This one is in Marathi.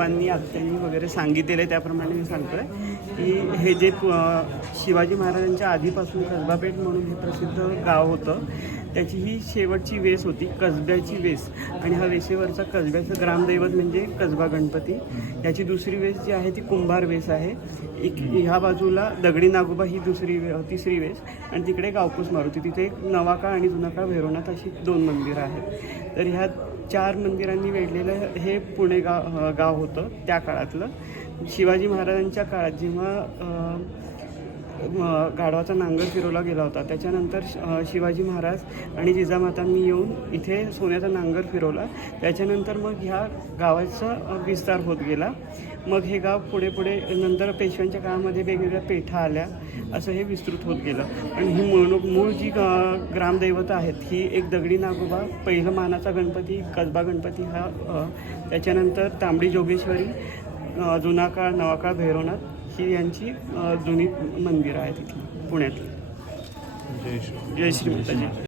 आत्यांनी वगैरे सांगितलेलं आहे त्याप्रमाणे मी सांगतोय की हे जे शिवाजी महाराजांच्या आधीपासून कसबापेठ म्हणून हे प्रसिद्ध गाव होतं, त्याची ही शेवटची वेस होती, कसब्याची वेस. आणि हा वेसेवरचा कसब्याचं ग्रामदैवत म्हणजे कसबा गणपती. याची दुसरी वेस जी आहे ती कुंभार वेस आहे. ह्या बाजूला दगडी नागोबा ही तिसरी वेस, आणि तिकडे गावपूस मारुती. तिथे नवाकाळ आणि जुनाकाळ भैरवनाथ अशी 2 मंदिरं आहेत. तर ह्या 4 मंदिरांनी वेढलेलं हे पुणे गाव होतं त्या काळातलं. शिवाजी महाराजांच्या काळात जेव्हा गाढवाचा नांगर फिरवला गेला होता, त्याच्यानंतर शिवाजी महाराज आणि जिजामातांनी येऊन इथे सोन्याचा नांगर फिरवला. त्याच्यानंतर मग ह्या गावाचा विस्तार होत गेला. मग हे गाव पुढे नंतर पेशव्यांच्या काळामध्ये वेगवेगळ्या पेठा आल्या, असं हे विस्तृत होत गेलं. आणि ही मूळ जी ग्रामदैवतं आहेत ही एक दगडी नागोबा, पहिलं मानाचा गणपती कसबा गणपती हा, त्याच्यानंतर तांबडी जोगेश्वरी, जुनाकाळ, नवाकाळ, भैरवनाथ ही यांची जुनी मंदिरं आहेत इथली पुण्यातली. जय श्री माताजी.